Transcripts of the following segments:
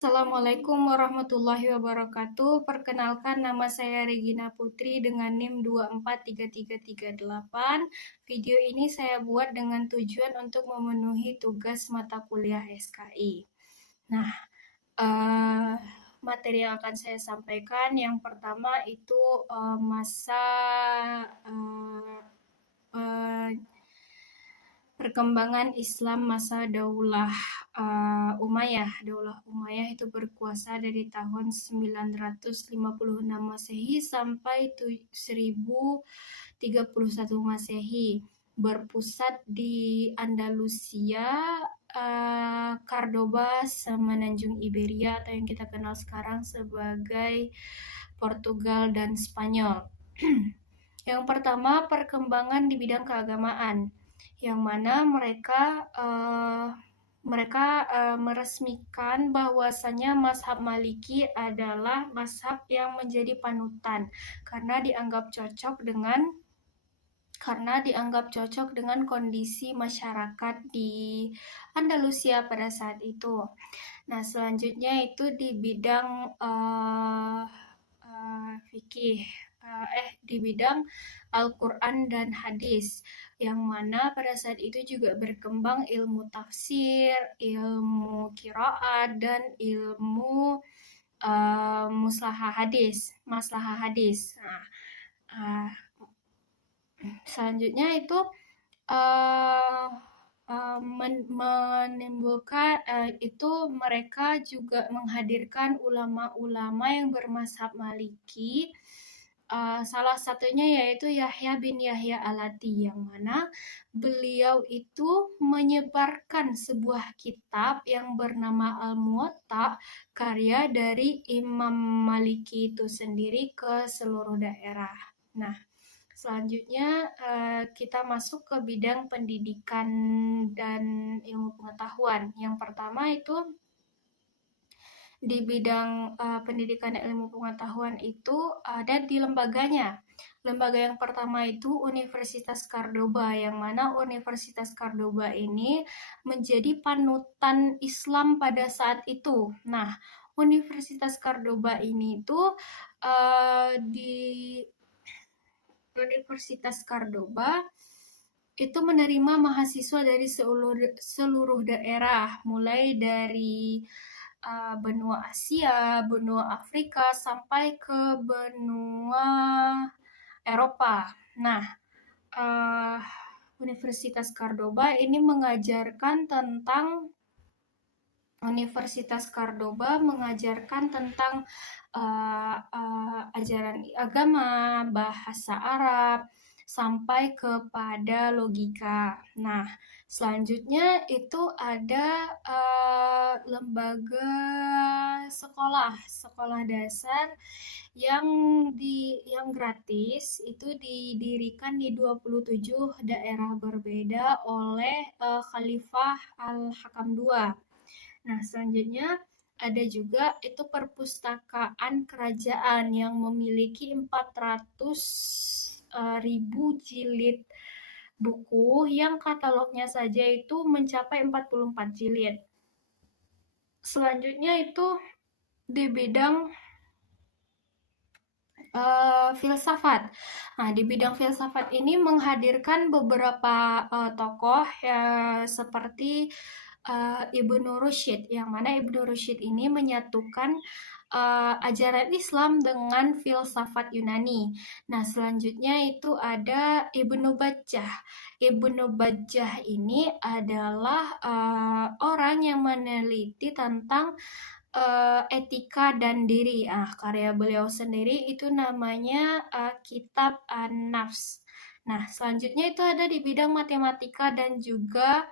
Assalamualaikum warahmatullahi wabarakatuh. Perkenalkan, nama saya Regina Putri dengan NIM 243338. Video ini saya buat dengan tujuan untuk memenuhi tugas mata kuliah SKI. Nah, materi yang akan saya sampaikan yang pertama itu masa perkembangan Islam masa Daulah Umayyah. Daulah Umayyah itu berkuasa dari tahun 956 Masehi sampai 1031 Masehi. Berpusat di Andalusia, Cordoba, Semenanjung Iberia atau yang kita kenal sekarang sebagai Portugal dan Spanyol. Yang pertama, perkembangan di bidang keagamaan, yang mana mereka meresmikan bahwasanya mazhab Maliki adalah mazhab yang menjadi panutan karena dianggap cocok dengan kondisi masyarakat di Andalusia pada saat itu. Nah, selanjutnya itu di bidang fikih, di bidang Al-Quran dan hadis, yang mana pada saat itu juga berkembang ilmu tafsir, ilmu qiraat, dan ilmu maslahah hadis. Nah, selanjutnya itu menimbulkan itu mereka juga menghadirkan ulama-ulama yang bermazhab Maliki. Salah satunya yaitu Yahya bin Yahya Al-Lati, yang mana beliau itu menyebarkan sebuah kitab yang bernama Al-Muwatta, karya dari Imam Maliki itu sendiri, ke seluruh daerah. Nah, selanjutnya kita masuk ke bidang pendidikan dan ilmu pengetahuan. Yang pertama itu di bidang pendidikan dan ilmu pengetahuan itu ada di lembaganya. Lembaga yang pertama itu Universitas Cordoba, yang mana Universitas Cordoba ini menjadi panutan Islam pada saat itu. Nah, Universitas Cordoba ini itu di Universitas Cordoba itu menerima mahasiswa dari seluruh daerah, mulai dari benua Asia, benua Afrika, sampai ke benua Eropa. Nah, Universitas Cordoba ini mengajarkan tentang ajaran agama, bahasa Arab, sampai kepada logika. Nah, selanjutnya itu ada lembaga sekolah dasar yang gratis, itu didirikan di 27 daerah berbeda oleh Khalifah Al-Hakam II. Nah, selanjutnya ada juga itu perpustakaan kerajaan yang memiliki 400.000 jilid buku, yang katalognya saja itu mencapai 44 jilid. Selanjutnya itu di bidang filsafat. Nah, di bidang filsafat ini menghadirkan beberapa tokoh seperti Ibnu Rushd, yang mana Ibnu Rushd ini menyatukan ajaran Islam dengan filsafat Yunani. Nah, selanjutnya itu ada Ibnu Bajjah. Ibnu Bajjah ini adalah orang yang meneliti tentang etika dan diri. Karya beliau sendiri itu namanya Kitab An-Nafs. Nah, selanjutnya itu ada di bidang matematika dan juga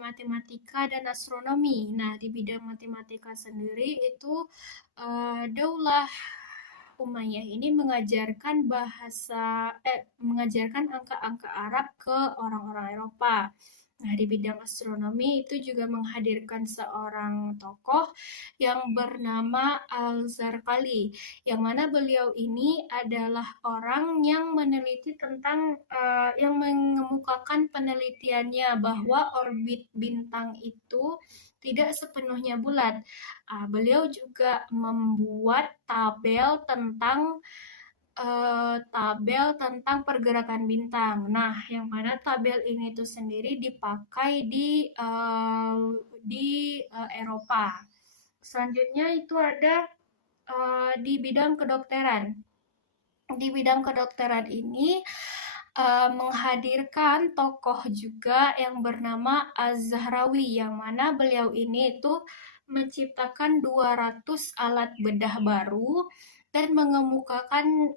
matematika dan astronomi. Nah, di bidang matematika sendiri itu Daulah Umayyah ini mengajarkan angka-angka Arab ke orang-orang Eropa. Nah, di bidang astronomi itu juga menghadirkan seorang tokoh yang bernama Al-Zarqali, yang mana beliau ini adalah orang yang meneliti tentang yang mengemukakan penelitiannya bahwa orbit bintang itu tidak sepenuhnya bulat. Beliau juga membuat tabel tentang pergerakan bintang. Nah, yang mana tabel ini tuh sendiri dipakai di Eropa. Selanjutnya itu ada di bidang kedokteran. Di bidang kedokteran ini menghadirkan tokoh juga yang bernama Az-Zahrawi, yang mana beliau ini itu menciptakan 200 alat bedah baru dan mengemukakan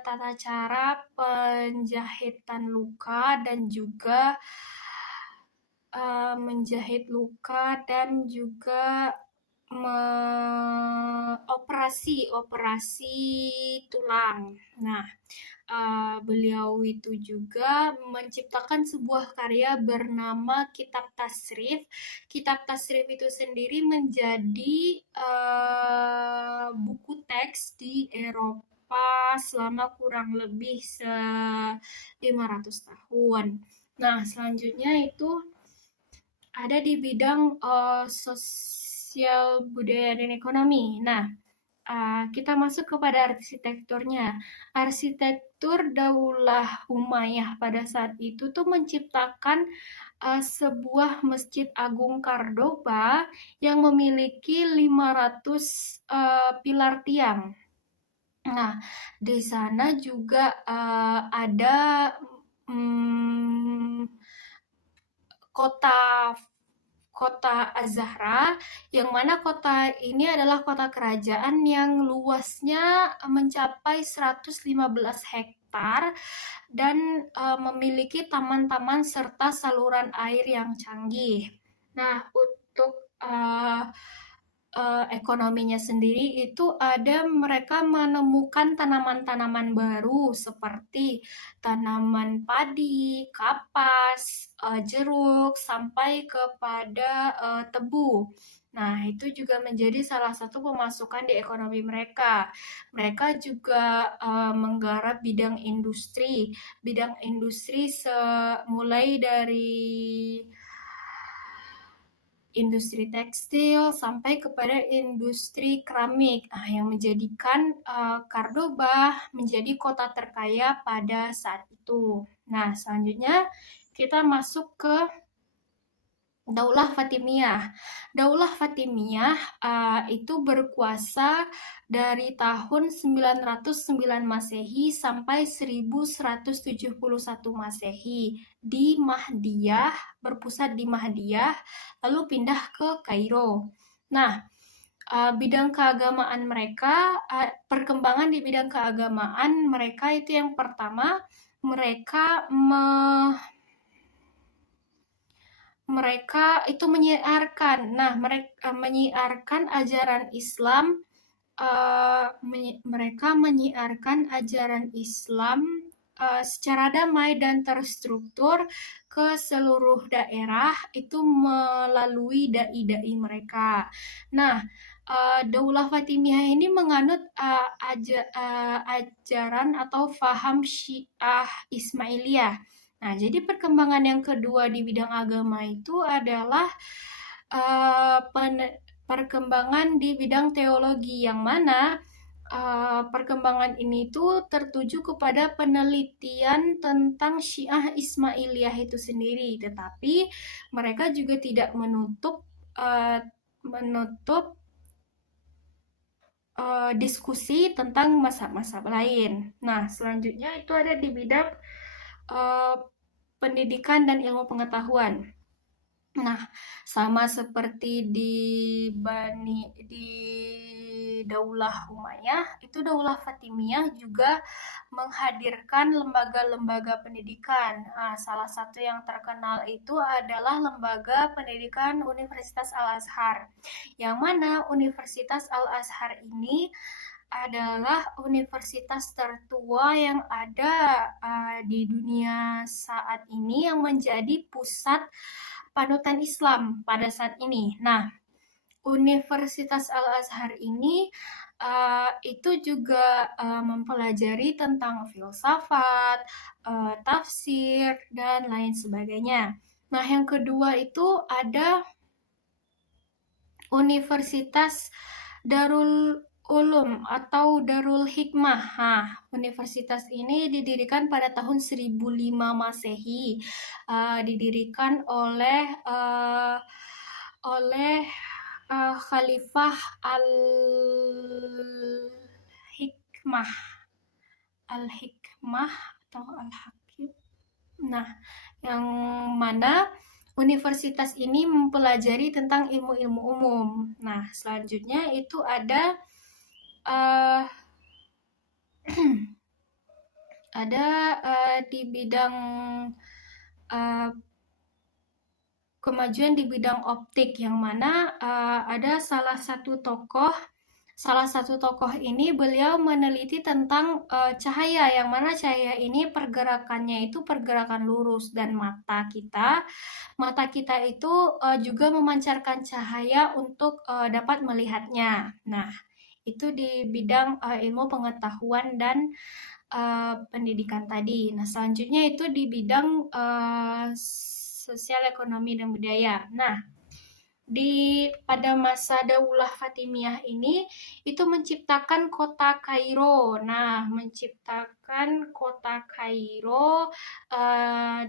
tata cara penjahitan luka dan juga menjahit luka dan juga operasi tulang. Nah, beliau itu juga menciptakan sebuah karya bernama Kitab Tasrif. Kitab Tasrif itu sendiri menjadi buku teks di Eropa selama kurang lebih 500 tahun. Nah, selanjutnya itu ada di bidang sosial budaya dan ekonomi. Nah, kita masuk kepada arsitekturnya. Arsitektur Daulah Umayyah pada saat itu tuh menciptakan sebuah Masjid Agung Cordoba yang memiliki 500 pilar tiang. Nah, di sana juga ada kota Az-Zahra, yang mana kota ini adalah kota kerajaan yang luasnya mencapai 115 hektar dan memiliki taman-taman serta saluran air yang canggih. Nah, untuk ekonominya sendiri itu ada mereka menemukan tanaman-tanaman baru seperti tanaman padi, kapas, jeruk, sampai kepada tebu. Nah, itu juga menjadi salah satu pemasukan di ekonomi mereka. Mereka juga menggarap bidang industri mulai dari industri tekstil sampai kepada industri keramik, yang menjadikan Cordoba menjadi kota terkaya pada saat itu. Nah, selanjutnya kita masuk ke Daulah Fatimiyah. Daulah Fatimiyah itu berkuasa dari tahun 909 Masehi sampai 1171 Masehi di Mahdiyah, berpusat di Mahdiyah, lalu pindah ke Kairo. Nah, bidang keagamaan mereka, perkembangan di bidang keagamaan mereka itu yang pertama, mereka itu menyiarkan. Nah, mereka menyiarkan ajaran Islam. Mereka menyiarkan ajaran Islam secara damai dan terstruktur ke seluruh daerah itu melalui dai-dai mereka. Nah, Daulah Fatimiyah ini menganut ajaran atau faham Syiah Ismailiyah. Nah, jadi perkembangan yang kedua di bidang agama itu adalah perkembangan di bidang teologi, yang mana perkembangan ini tuh tertuju kepada penelitian tentang Syiah Ismailiyah itu sendiri, tetapi mereka juga tidak menutup diskusi tentang mazhab-mazhab lain. Nah, selanjutnya itu ada di bidang pendidikan dan ilmu pengetahuan. Nah, sama seperti di Daulah Umayyah, itu Daulah Fatimiyah juga menghadirkan lembaga-lembaga pendidikan. Salah satu yang terkenal itu adalah lembaga pendidikan Universitas Al-Azhar, yang mana Universitas Al-Azhar ini adalah universitas tertua yang ada di dunia saat ini, yang menjadi pusat panutan Islam pada saat ini. Nah, Universitas Al-Azhar ini itu juga mempelajari tentang filsafat, tafsir, dan lain sebagainya. Nah, yang kedua itu ada Universitas Darul Ulum atau Darul Hikmah. Nah, universitas ini didirikan pada tahun 1005 Masehi. Didirikan oleh Khalifah Al-Hikmah, Al-Hikmah atau Al-Hakim. Nah, yang mana universitas ini mempelajari tentang ilmu-ilmu umum. Nah, selanjutnya itu ada uh, di bidang uh, kemajuan di bidang optik, yang mana ada salah satu tokoh ini beliau meneliti tentang cahaya, yang mana cahaya ini pergerakannya itu pergerakan lurus, dan mata kita itu juga memancarkan cahaya untuk dapat melihatnya. Nah, itu di bidang ilmu pengetahuan dan pendidikan tadi. Nah, selanjutnya itu di bidang sosial, ekonomi, dan budaya. Nah, pada masa Daulah Fatimiyah ini itu menciptakan kota Kairo. Nah, menciptakan kota Kairo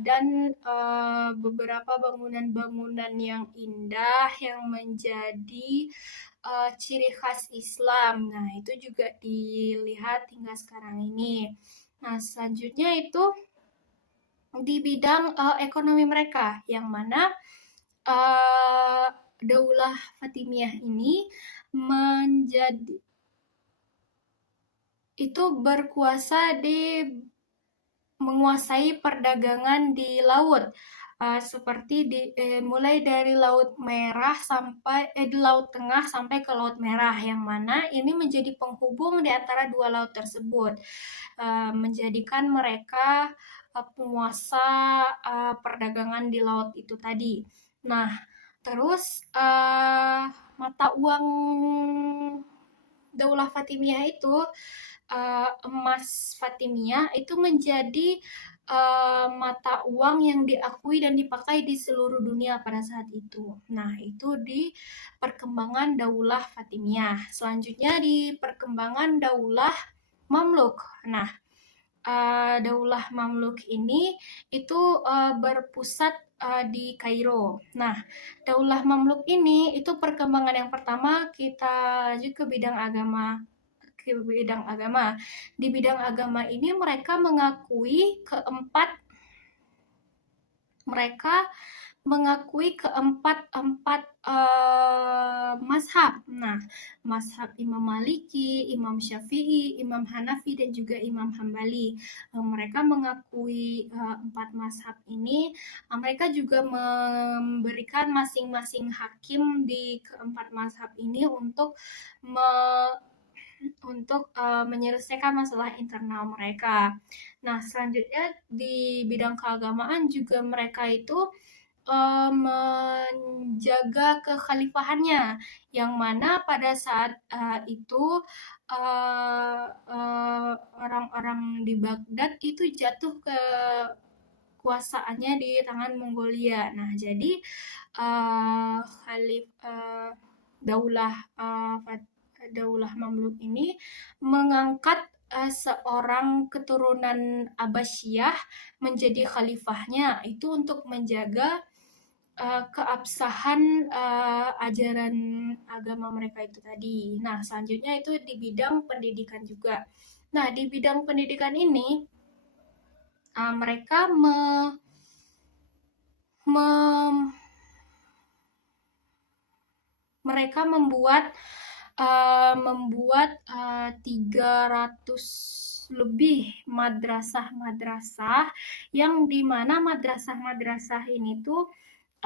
dan beberapa bangunan-bangunan yang indah yang menjadi ciri khas Islam. Nah, itu juga dilihat hingga sekarang ini. Nah, selanjutnya itu di bidang ekonomi mereka, yang mana Daulah Fatimiyah ini berkuasa menguasai perdagangan di laut, seperti mulai dari Laut Merah sampai di Laut Tengah sampai ke Laut Merah, yang mana ini menjadi penghubung di antara dua laut tersebut, menjadikan mereka penguasa perdagangan di laut itu tadi. Nah, terus mata uang Daulah Fatimiyah itu emas Fatimiyah itu menjadi mata uang yang diakui dan dipakai di seluruh dunia pada saat itu. Nah, itu di perkembangan Daulah Fatimiyah. Selanjutnya di perkembangan Daulah Mamluk. Nah, Daulah Mamluk ini itu berpusat di Kairo. Nah, Daulah Mamluk ini itu perkembangan yang pertama. Kita lanjut ke bidang agama. Di bidang agama ini mereka mengakui keempat mazhab. Nah, mazhab Imam Maliki, Imam Syafi'i, Imam Hanafi, dan juga Imam Hambali. Mereka mengakui empat mazhab ini. Mereka juga memberikan masing-masing hakim di keempat mazhab ini untuk menyelesaikan masalah internal mereka. Nah, selanjutnya di bidang keagamaan juga mereka itu menjaga kekhalifahannya, yang mana pada saat itu orang-orang di Baghdad itu jatuh ke kuasaannya di tangan Mongolia. Nah, jadi Daulah Mamluk ini mengangkat seorang keturunan Abbasiyah menjadi khalifahnya, itu untuk menjaga keabsahan ajaran agama mereka itu tadi. Nah, selanjutnya itu di bidang pendidikan juga. Nah, di bidang pendidikan ini mereka membuat 300 lebih madrasah-madrasah, yang dimana madrasah-madrasah ini tuh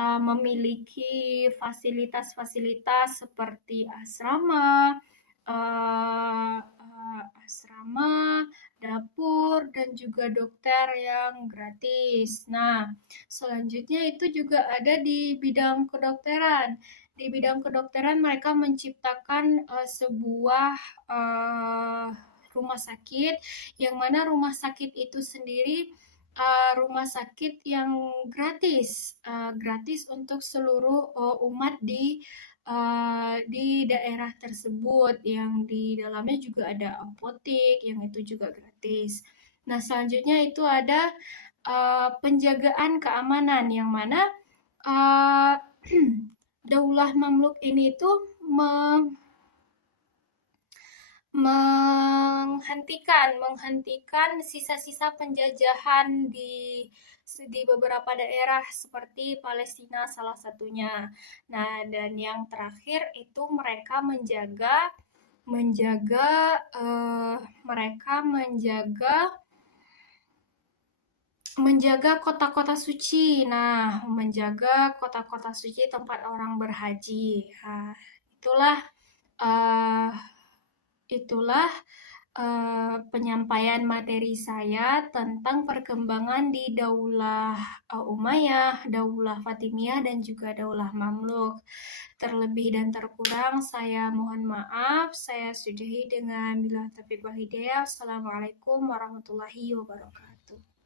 memiliki fasilitas-fasilitas seperti asrama, dapur, dan juga dokter yang gratis. Nah, selanjutnya itu juga ada di bidang kedokteran. Di bidang kedokteran mereka menciptakan sebuah rumah sakit, yang mana rumah sakit itu sendiri rumah sakit yang gratis untuk seluruh umat di di daerah tersebut, yang di dalamnya juga ada apotek, yang itu juga gratis. Nah, selanjutnya itu ada penjagaan keamanan, yang mana uh, Daulah Mamluk ini tuh menghentikan sisa-sisa penjajahan di beberapa daerah seperti Palestina salah satunya. Nah, dan yang terakhir itu mereka menjaga mereka menjaga kota-kota suci. Nah, menjaga kota-kota suci tempat orang berhaji. Nah, itulah uh, itulah penyampaian materi saya tentang perkembangan di Daulah Umayyah, Daulah Fatimiyah, dan juga Daulah Mamluk. Terlebih dan terkurang saya mohon maaf. Saya sudahi dengan billahi taufiq wal hidayah. Assalamualaikum warahmatullahi wabarakatuh.